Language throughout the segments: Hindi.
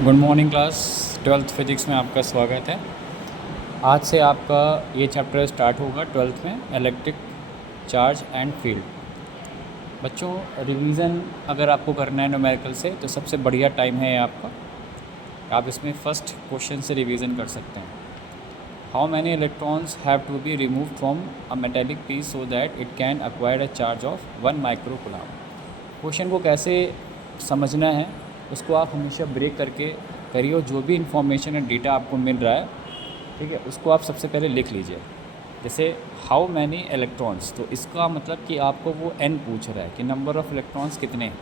Good morning class 12th physics में आपका स्वागत है। आज से आपका ये चैप्टर स्टार्ट होगा 12th में, इलेक्ट्रिक चार्ज एंड फील्ड। बच्चों, रिवीजन अगर आपको करना है न्यूमेरिकल से तो सबसे बढ़िया टाइम है आपका। आप इसमें फर्स्ट क्वेश्चन से रिवीजन कर सकते हैं। How many electrons have to be remove from a metallic piece so that it can acquire a charge of 1 micro coulomb. Question को कैसे समझना है उसको आप हमेशा ब्रेक करके करिए, और जो भी इंफॉर्मेशन एंड डेटा आपको मिल रहा है, ठीक है, उसको आप सबसे पहले लिख लीजिए। जैसे हाउ मैनी इलेक्ट्रॉन्स, तो इसका मतलब कि आपको वो n पूछ रहा है कि नंबर ऑफ़ इलेक्ट्रॉन्स कितने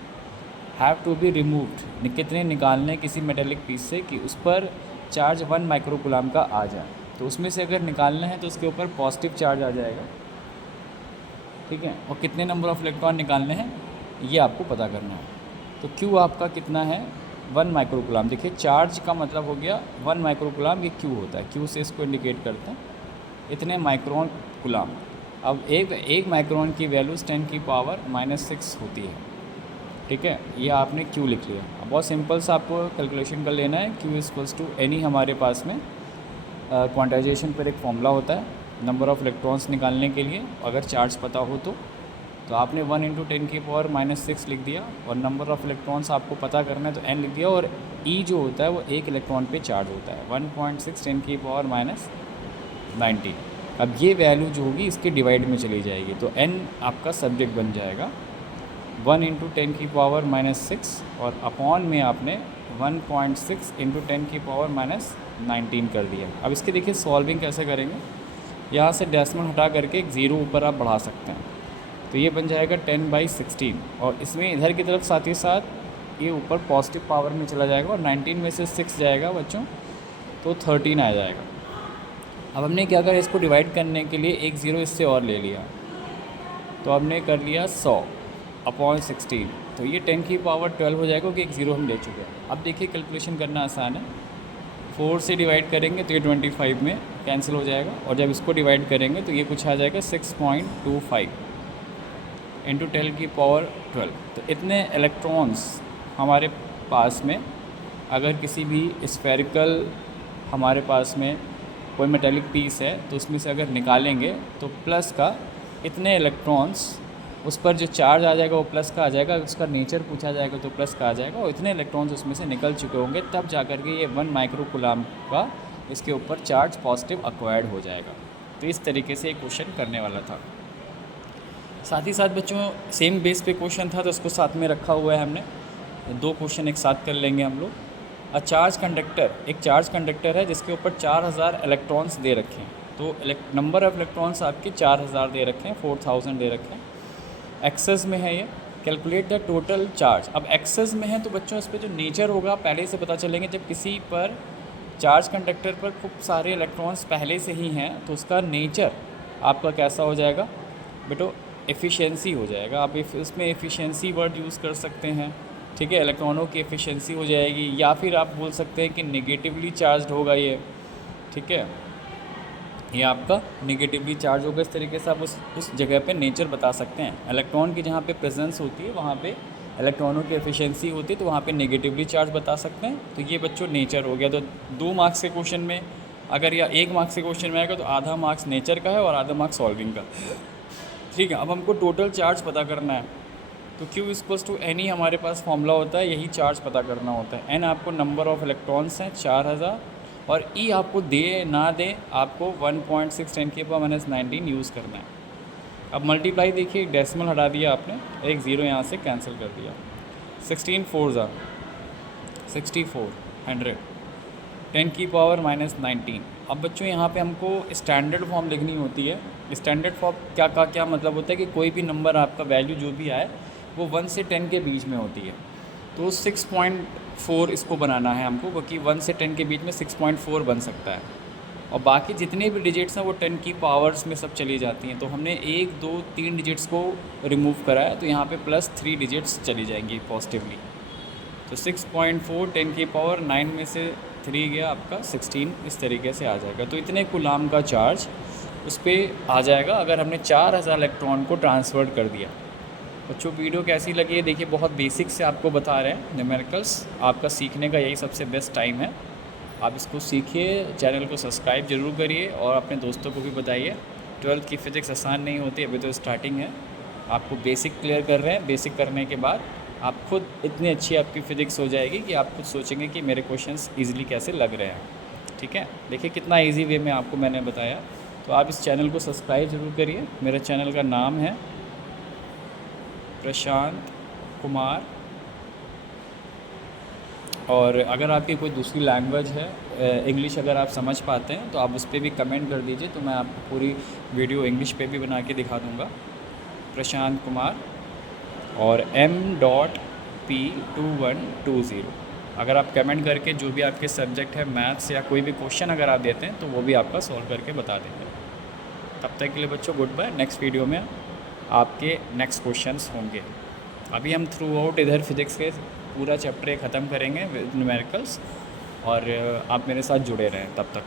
हैव टू बी रिमूव्ड, कितने निकालने किसी मेटेलिक पीस से कि उस पर चार्ज 1 माइक्रो कूलम का आ जाए। तो उसमें से अगर निकालना है तो उसके ऊपर पॉजिटिव चार्ज आ जाएगा, ठीक है, और कितने नंबर ऑफ़ इलेक्ट्रॉन निकालने हैं ये आपको पता करना है। तो Q आपका कितना है 1 माइक्रो कूलम। देखिए चार्ज का मतलब हो गया 1 माइक्रो कूलम, ये Q होता है, Q से इसको इंडिकेट करते हैं, इतने माइक्रोन कूलम। अब एक माइक्रोन की वैल्यूज़ 10⁻⁻6 होती है, ठीक है, ये आपने Q लिख लिया। अब बहुत सिंपल सा आपको कैलकुलेशन कर लेना है। Q इक्वल्स टू एनी, हमारे पास में क्वांटाइजेशन पर एक फॉर्मूला होता है नंबर ऑफ़ इलेक्ट्रॉन्स निकालने के लिए, अगर चार्ज पता हो तो आपने 1 × 10⁻⁻6 लिख दिया, और नंबर ऑफ़ इलेक्ट्रॉन्स आपको पता करना है तो n लिख दिया, और E जो होता है वो एक इलेक्ट्रॉन पे चार्ज होता है 1.6 10⁻⁻19। अब ये वैल्यू जो होगी इसके डिवाइड में चली जाएगी, तो n आपका सब्जेक्ट बन जाएगा 1 × 10⁻⁻6, और अपॉन में आपने 1.6 × 10⁻⁻19 कर दिया। अब इसके देखिए सॉल्विंग कैसे करेंगे। यहाँ से डेसिमल हटा करके एक ज़ीरो ऊपर आप बढ़ा सकते हैं, तो ये बन जाएगा 10/16, और इसमें इधर की तरफ साथ ही साथ ये ऊपर पॉजिटिव पावर में चला जाएगा, और 19 में से 6 जाएगा बच्चों तो 13 आ जाएगा। अब हमने क्या करा, इसको डिवाइड करने के लिए एक ज़ीरो इससे और ले लिया, तो हमने कर लिया 100/16, तो ये 10⁻12 हो जाएगा, कि एक ज़ीरो हम ले चुके हैं। अब देखिए कैलकुलेशन करना आसान है, 4 से डिवाइड करेंगे तो ये 25 में कैंसिल हो जाएगा, और जब इसको डिवाइड करेंगे तो ये कुछ आ जाएगा 6.25 × 10⁻12। तो इतने इलेक्ट्रॉन्स हमारे पास में, अगर किसी भी स्फेरिकल हमारे पास में कोई मेटेलिक पीस है तो उसमें से अगर निकालेंगे तो प्लस का इतने इलेक्ट्रॉन्स, उस पर जो चार्ज आ जाएगा वो प्लस का आ जाएगा, उसका नेचर पूछा जाएगा तो प्लस का आ जाएगा, और इतने इलेक्ट्रॉन्स उसमें से निकल चुके होंगे, तब जा कर के ये 1 माइक्रो कूलम का इसके ऊपर चार्ज पॉजिटिव अक्वायर्ड हो जाएगा। तो इस तरीके से एक क्वेश्चन करने वाला था। साथ ही साथ बच्चों सेम बेस पे क्वेश्चन था तो उसको साथ में रखा हुआ है हमने, दो क्वेश्चन एक साथ कर लेंगे हम लोग। अ चार्ज कंडक्टर, एक चार्ज कंडक्टर है जिसके ऊपर 4000 इलेक्ट्रॉन्स दे रखे हैं, तो नंबर ऑफ़ इलेक्ट्रॉन्स आपके 4000 दे रखे हैं, 4000 दे रखे हैं, एक्सेस में है ये। Calculate the total charge. अब एक्सेस में है तो बच्चों इस पर जो नेचर होगा पहले से पता चलेंगे। जब किसी पर चार्ज कंडक्टर पर खूब सारे इलेक्ट्रॉन्स पहले से ही हैं तो उसका नेचर आपका कैसा हो जाएगा बेटो, एफिशिएंसी हो जाएगा। आप इसमें एफिशिएंसी वर्ड यूज़ कर सकते हैं, ठीक है, इलेक्ट्रॉनों की एफिशिएंसी हो जाएगी, या फिर आप बोल सकते हैं कि नेगेटिवली चार्ज होगा ये, ठीक है, ये आपका नेगेटिवली चार्ज होगा। इस तरीके से आप उस जगह पे नेचर बता सकते हैं। इलेक्ट्रॉन की जहाँ पे प्रेजेंस होती है वहाँ पे इलेक्ट्रॉनों की एफिशिएंसी होती है, तो वहाँ पे नेगेटिवली चार्ज बता सकते हैं। तो ये बच्चों नेचर हो गया। तो 2 मार्क्स के क्वेश्चन में अगर, या 1 मार्क्स के क्वेश्चन में आएगा तो आधा मार्क्स नेचर का है और आधा मार्क्स सॉल्विंग का, ठीक है। अब हमको टोटल चार्ज पता करना है, तो Q इक्वल्स टू एनी हमारे पास फॉर्मूला होता है, यही चार्ज पता करना होता है। N आपको नंबर ऑफ़ इलेक्ट्रॉन्स हैं 4000, और E आपको दे ना दे आपको 1.6 10⁻⁻19 यूज़ करना है। अब मल्टीप्लाई देखिए, डेसिमल हटा दिया आपने, एक ज़ीरो यहाँ से कैंसिल कर दिया, 16 4 64 100 10⁻⁻19। अब बच्चों यहाँ पे हमको स्टैंडर्ड फॉर्म लिखनी होती है। स्टैंडर्ड फॉर्म क्या मतलब होता है कि कोई भी नंबर आपका वैल्यू जो भी आए वो 1 से 10 के बीच में होती है, तो 6.4 इसको बनाना है हमको, क्योंकि 1 से 10 के बीच में 6.4 बन सकता है, और बाकी जितने भी डिजिट्स हैं वो 10 की पावर्स में सब चली जाती हैं। तो हमने 1 2 3 डिजिट्स को रिमूव करा है, तो यहाँ पे +3 डिजिट्स चली जाएंगी पॉजिटिवली। तो 6.4 10⁻9 में से 3 गया आपका 16, इस तरीके से आ जाएगा। तो इतने कूलम का चार्ज उस पर आ जाएगा अगर हमने 4000 इलेक्ट्रॉन को ट्रांसफ़र कर दिया, बच्चों वीडियो कैसी लगी है देखिए, बहुत बेसिक से आपको बता रहे हैं न्यूमेरिकल्स। आपका सीखने का यही सबसे बेस्ट टाइम है, आप इसको सीखिए। चैनल को सब्सक्राइब जरूर करिए और अपने दोस्तों को भी बताइए। 12th की फ़िज़िक्स आसान नहीं होती, अभी तो स्टार्टिंग है। आपको बेसिक क्लियर कर रहे हैं, बेसिक करने के बाद आप खुद इतनी अच्छी आपकी फ़िज़िक्स हो जाएगी कि आप खुद सोचेंगे कि मेरे क्वेश्चंस ईज़िली कैसे लग रहे हैं। ठीक है, देखिए कितना ईज़ी वे में आपको मैंने बताया। तो आप इस चैनल को सब्सक्राइब ज़रूर करिए। मेरे चैनल का नाम है प्रशांत कुमार। और अगर आपकी कोई दूसरी लैंग्वेज है, इंग्लिश अगर आप समझ पाते हैं तो आप उस पर भी कमेंट कर दीजिए, तो मैं आपको पूरी वीडियो इंग्लिश पे भी बना के दिखा दूँगा। प्रशांत कुमार और M.P2120। अगर आप कमेंट करके जो भी आपके सब्जेक्ट है, मैथ्स या कोई भी क्वेश्चन अगर आप देते हैं तो वो भी आपका सॉल्व करके बता देंगे। तब तक के लिए बच्चों गुड बाय। नेक्स्ट वीडियो में आपके नेक्स्ट क्वेश्चंस होंगे। अभी हम थ्रू आउट इधर फिज़िक्स के पूरा चैप्टर ख़त्म करेंगे विद न्यूमेरिकल्स, और आप मेरे साथ जुड़े रहें तब तक।